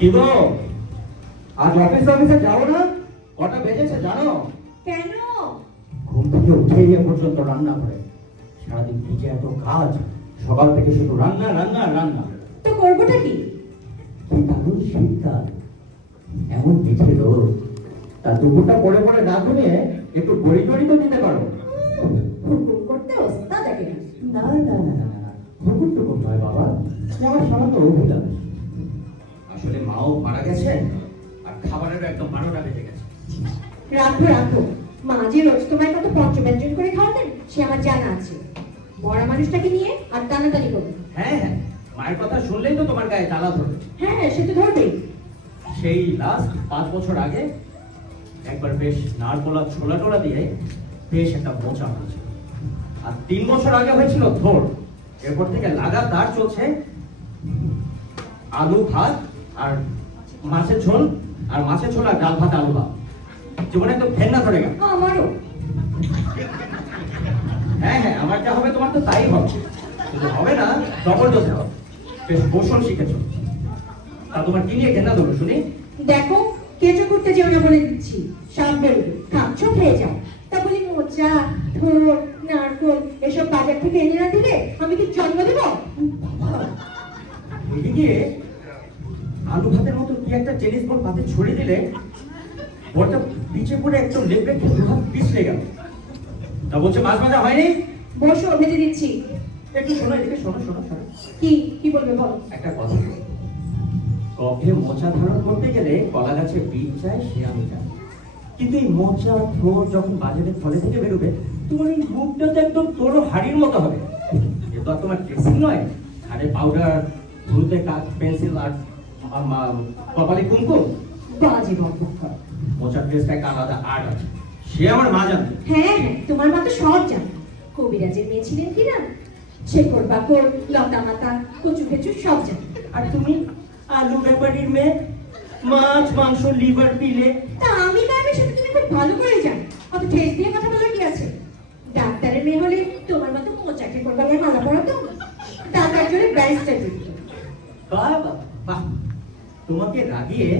কি গো, আজ অফিসে যাও না? কটা বেজেছে জানো? কেন? ঘুম থেকে উঠে এ পর্যন্ত রান্না করে সারাদিন ভিজে এত কাজ, সকাল থেকে শুধু রান্না রান্না রান্না। তো করবোটা কি? কি দারুণ শীতকাল, এমন পিঠে রোদ, তা দুপুরটা পরে পরে না ঘুমিয়ে একটু বড়ি টড়ি তো দিতে পারো। হুকুম করতে ওস্তাদ আগে না না না না না, হুকুম টুকুম নয় বাবা, আমার সামান্য অভিলাষ। আসলে মাও মারা গেছেন আর খাবারেরও একদম 12টা বেজে গেছে। রাখো রাখো, মা যে রোজ তোমায় কত পঞ্চব্যঞ্জন করে খাওয়াতেন সে আমার জানা আছে। মরা মানুষটাকে নিয়ে আর টানাটানি করবে। হ্যাঁ হ্যাঁ, মায়ের কথা শুনলেই তো তোমার গায়ে জ্বালা ধরবে। হ্যাঁ সে তো ধরবেই। সেই লাস্ট 5 বছর আগে একবার বেশ নারকোলা ছোলা টোলা দিয়ে বেশ একটা মোচা হয়েছিল, আর 3 বছর আগে হয়েছিল থোড়। এরপর থেকে লাগাতার চলছে আলু ভাত আর মাছের ঝোল, আর মাছের ঝোল আর ডাল ভাত আলু ভাত। জীবনে তো ঘেন্না ধরে গেল। আমারও। হ্যাঁ হ্যাঁ, আমার যা হবে তোমার তো তাই হবে, কিন্তু হবে না ডবল ডোজে হবে। বেশ গোসল শিখেছো, তা তোমার কি নিয়ে ঘেন্না ধরো শুনি? দেখো, কেঁচো করতে যেও না বলে দিচ্ছি, সাপ বেরোবে, খাচ্ছ খেয়ে যাও। তা বলি মোচা, থোড়, নারকোল এসব বাজার থেকে এনে না দিলে আমি কি জন্ম দেবো? এদিকে আলু ভাতের মতো কি একটা টেনিস বল পাতে ছড়িয়ে দিলে বলটা পিছে পড়ে একদম লেপড়ে দু হাত পিছলে গেল। তা বলছে মাছ ভাজা হয়নি? বসো, ভেজে দিচ্ছি। একটু শোনো, এদিকে শোনো শোনো শোনো। কি কি বলবে বলো? একটা কথা, কফে মোচা ধারণ করতে গেলে কলা গাছে বীজ চায় সে আমি জানি, কিন্তু এই মোচা থোড় যখন বাজারে ফলে থেকে বেরোবে তোমার এই মুখটা তো একদম তোর হাড়ির মতো হবে। এ তো আর তোমার ড্রেসিং নয়, হাড়ে পাউডার, ধুতে কাজ, পেন্সিল আর কপালে কুমকুম। বাজে বকবক। মোচার ড্রেসটা একটা আলাদা আর্ট আছে, সে আমার মা জানতো। হ্যাঁ হ্যাঁ, তোমার মা তো সব জানে। কবিরাজের মেয়ে ছিলেন কিনা, শেকড় বাকড়, লতা মাতা, কচু ফেচু সব জানে। আর তুমি আলু ব্যাপারীর মেয়ে, মাছ মাংস লিভার পিলে। তা আমি গায়ের সাথে তুমি খুব ভালো করে জানো, অত ঠেস দিয়ে কথা বলার কি আছে? ডাক্তারের মেয়ে হলে তোমার মতো মোচাকে করবার মালা পড়াতো, ডাক্তার জন্য ব্যারিস্টার দিত। বাহ বাহ বাহ, তোমাকে রাগিয়ে